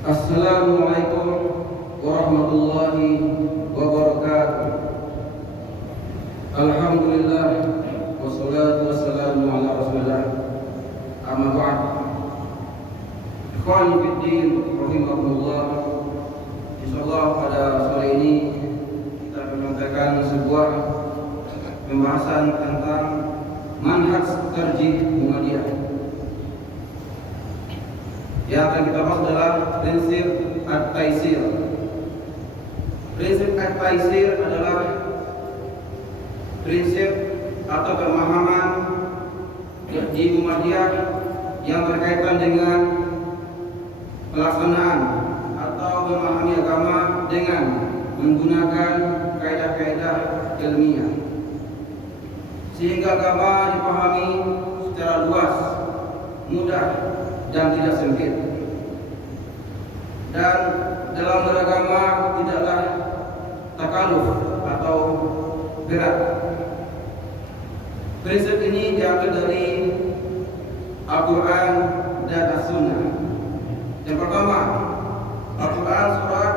Assalamualaikum warahmatullahi wabarakatuh. Alhamdulillah wassalatu wassalamu ala Rasulillah. Amma ba'd. Ikhwani fid din rahimakumullah. Insyaallah pada sore ini kita menyampaikan sebuah pembahasan tentang manhaj tarjih Muhammadiyah. Yang akan kita bahas adalah prinsip at-taisir. Prinsip at-taisir adalah prinsip atau pemahaman di Muhammadiyah yang berkaitan dengan pelaksanaan atau memahami agama dengan menggunakan kaidah-kaidah ilmiah, sehingga agama dipahami secara luas, mudah dan tidak sempit. Dan dalam beragama tidaklah takaluf atau berat. Prinsip ini diambil dari Al-Quran dan As-Sunnah. Yang pertama, Al-Quran surat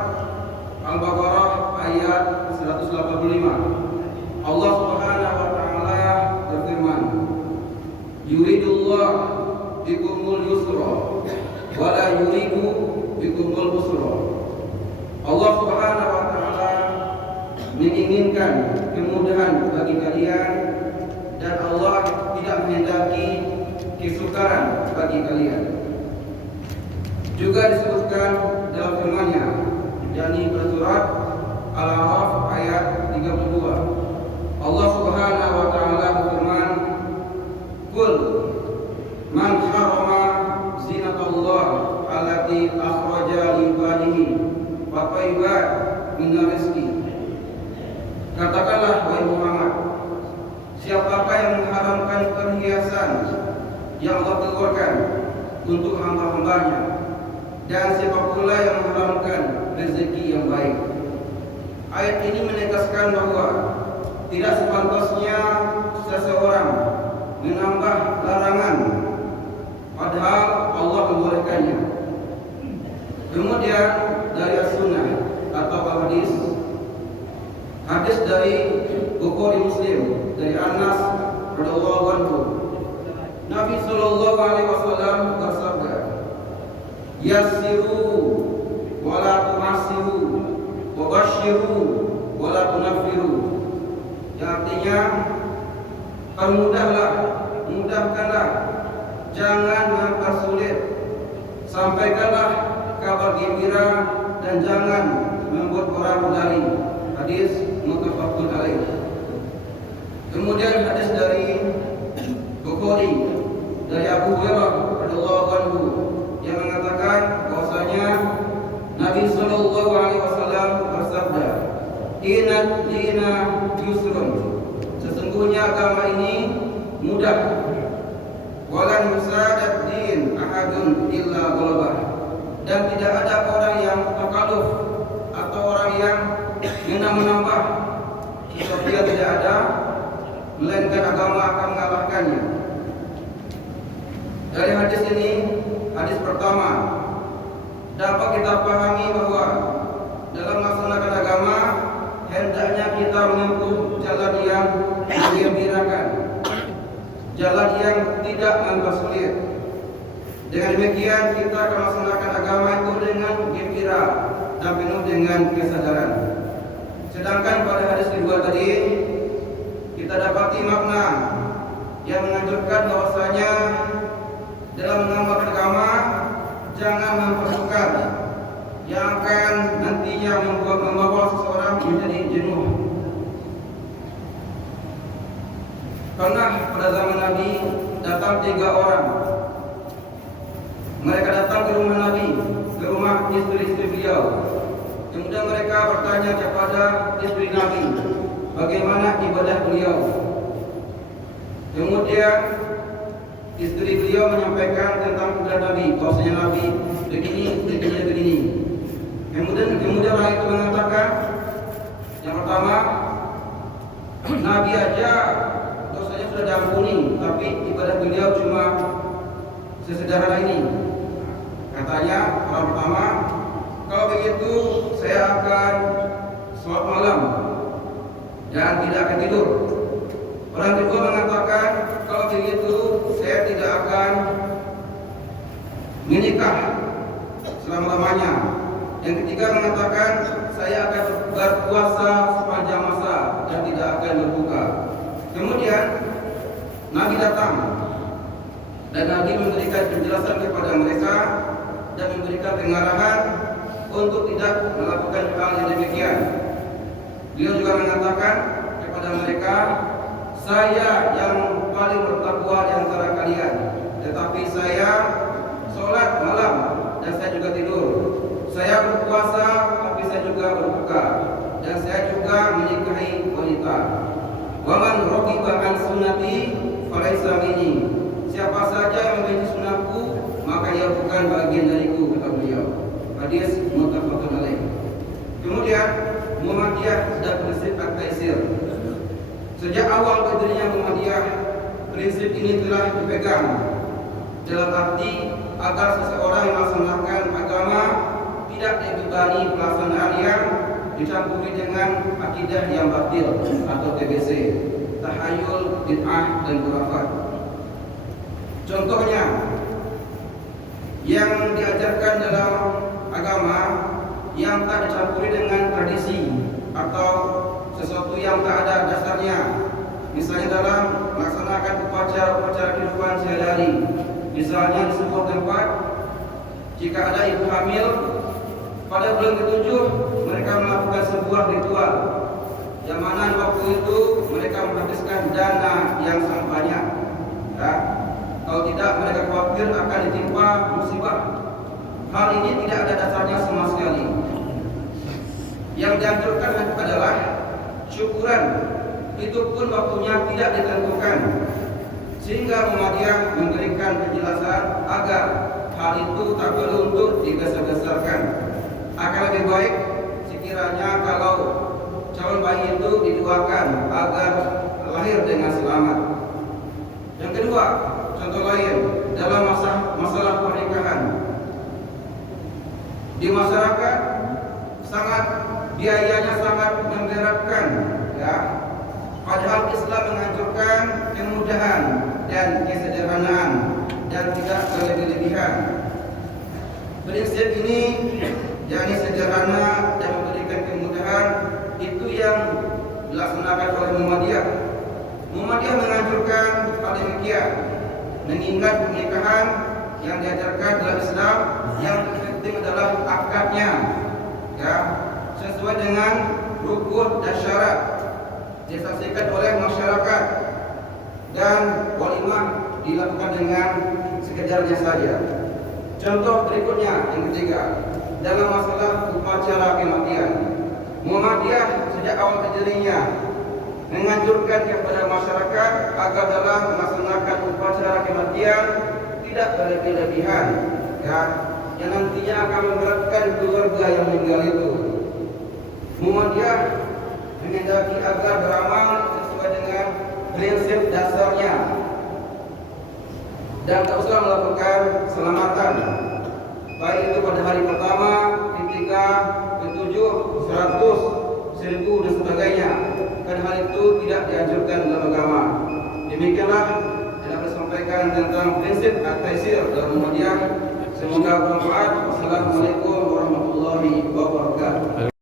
Al-Baqarah ayat 185. Allah Subhanahu wa taala berfirman, "Yuridullah bikumul yusra wa la yuridu bikumul usra." Allah Subhanahu wa taala menginginkan kemudahan bagi kalian dan Allah tidak menghendaki kesukaran bagi kalian. Juga disebutkan dalam firman-Nya, yakni surat Al-A'raf ayat 32. Allah Subhanahu wa taala berfirman, "Qul man harama zinatallah allati akhraja li ibadihi wa thayyibat min rizqi." Katakanlah wahai Muhammad, siapakah yang mengharamkan perhiasan yang Allah keluarkan untuk hamba-hambanya, dan siapa pula yang mengharamkan rezeki yang baik. Ayat ini menegaskan bahwa tidak sepantasnya seseorang menambah larangan padahal Allah membolehkannya. Kemudian dari As-Sunnah atau hadis dari Bukhari Muslim dari Anas radhiyallahu anhu, Nabi sallallahu alaihi wasallam bersabda, "Yassiru wa la tu'assiru wa basyiru wa la tunaffiru." Yang artinya, permudahlah, mudahkanlah, jangan mempersulit, sampaikanlah kabar gembira dan jangan membuat orang berlari. Hadis muttafaqun alaih. Kemudian hadis dari Bukhari dari Abu Hurairah radhiyallahu anhu yang mengatakan bahwasanya Nabi sallallahu alaihi wasallam bersabda, "Inna dina yusrun." Sesungguhnya agama ini mudah. Walan yusadad din ahadun illa ghalabah. Dan tidak ada orang yang takaluf atau orang yang menambah sesuatu yang tidak ada, melainkan agama akan mengalahkannya. Dari hadis ini, hadis pertama, dapat kita pahami bahwa dalam melaksanakan agama hendaknya kita menempuh jalan yang menggembirakan, jalan yang tidak mempersulit. Dengan demikian kita akan melaksanakan agama itu dengan gembira dan penuh dengan kesadaran. Sedangkan pada hadis kedua tadi kita dapati makna yang menganjurkan bahwasanya dalam mengamalkan agama jangan mempersukar yang akan nantinya membawa seseorang menjadi jenuh. Pernah pada zaman Nabi datang 3 orang. Mereka datang ke rumah Nabi, ke rumah istri-istri beliau. Kemudian mereka bertanya kepada istri Nabi, bagaimana ibadah beliau. Kemudian istri beliau menyampaikan tentang ibadah Nabi, bahwasanya Nabi begini. Kemudian orang itu mengatakan, yang pertama, Nabi aja dosanya sudah diampuni, tapi ibadah beliau cuma sesederhana ini. Katanya orang pertama, kalau begitu saya akan sholat malam dan tidak akan tidur. Orang kedua mengatakan, kalau begitu saya tidak akan menikah selama-lamanya. Yang ketiga mengatakan, saya akan berpuasa sepanjang masa dan tidak akan berbuka. Kemudian Nabi datang dan Nabi memberikan penjelasan kepada mereka dan memberikan pengarahan untuk tidak melakukan hal yang demikian. Beliau juga mengatakan kepada mereka, saya yang paling bertakwa di antara kalian, tetapi saya sholat malam dan saya juga tidur. Saya berpuasa tapi saya juga berbuka, dan saya juga menikahi wanita. Wa man raghiba an sunnati falaysa minni. Siapa saja yang membenci sunnahku, maka ia bukan bagian dariku, kata beliau. Hadis muttafaqun alaih. Kemudian Muhammadiyah dan prinsip at-taisir. Sejak awal berdirinya Muhammadiyah, prinsip ini telah dipegang dalam arti agar seseorang yang melaksanakan agama tidak dibebani pelaksanaan yang dicampuri dengan akidah yang batil atau TBC, tahayul, bid'ah, dan khurafat. Contohnya, yang diajarkan dalam agama yang tak dicampuri dengan tradisi atau sesuatu yang tak ada dasarnya. Misalnya dalam melaksanakan upacara kehidupan sehari-hari. Misalnya di sebuah tempat, jika ada ibu hamil, pada bulan ke-7 mereka melakukan sebuah ritual, yang mana di waktu itu mereka menghabiskan dana yang sangat banyak. Ya. Kalau tidak, mereka khawatir akan ditimpa musibah. Hal ini tidak ada dasarnya sama sekali. Yang dianjurkan adalah syukuran, itu pun waktunya tidak ditentukan, sehingga Muhammadiyah memberikan penjelasan agar hal itu tak perlu untuk dibesar-besarkan. Akan lebih baik sekiranya kalau calon bayi itu didoakan agar lahir dengan selamat. Yang kedua, contoh lain dalam masalah pernikahan. Di masyarakat biayanya sangat memberatkan, ya. Padahal Islam menganjurkan kemudahan dan kesederhanaan dan tidak berlebihan. Prinsip ini, yakni sederhana dan memberikan kemudahan, itu yang dilaksanakan oleh Muhammadiyah. Muhammadiyah menganjurkan hal demikian, mengingat pernikahan yang diajarkan dalam Islam yang terpenting adalah akadnya, ya, sesuai dengan rukun dan syarat disaksikan oleh masyarakat, dan walimah dilakukan dengan sekedarnya saja. Contoh berikutnya, yang ketiga, dalam masalah upacara kematian. Muhammadiyah sejak awal berdirinya menganjurkan kepada masyarakat agar dalam melaksanakan upacara kematian tidak berlebihan, ya, yang nantinya akan memberatkan keluarga yang meninggal itu. Muhammadiyah menghendaki agar beramal sesuai dengan prinsip dasarnya dan tak usah melakukan selamatan, baik itu pada hari pertama, ketiga, ketujuh, 100, 1000 dan sebagainya. Karena hal itu tidak dianjurkan dalam agama. Demikianlah yang dapat disampaikan tentang prinsip at-taisir dalam Muhammadiyah. Semoga bermanfaat. Wassalamualaikum warahmatullahi wabarakatuh.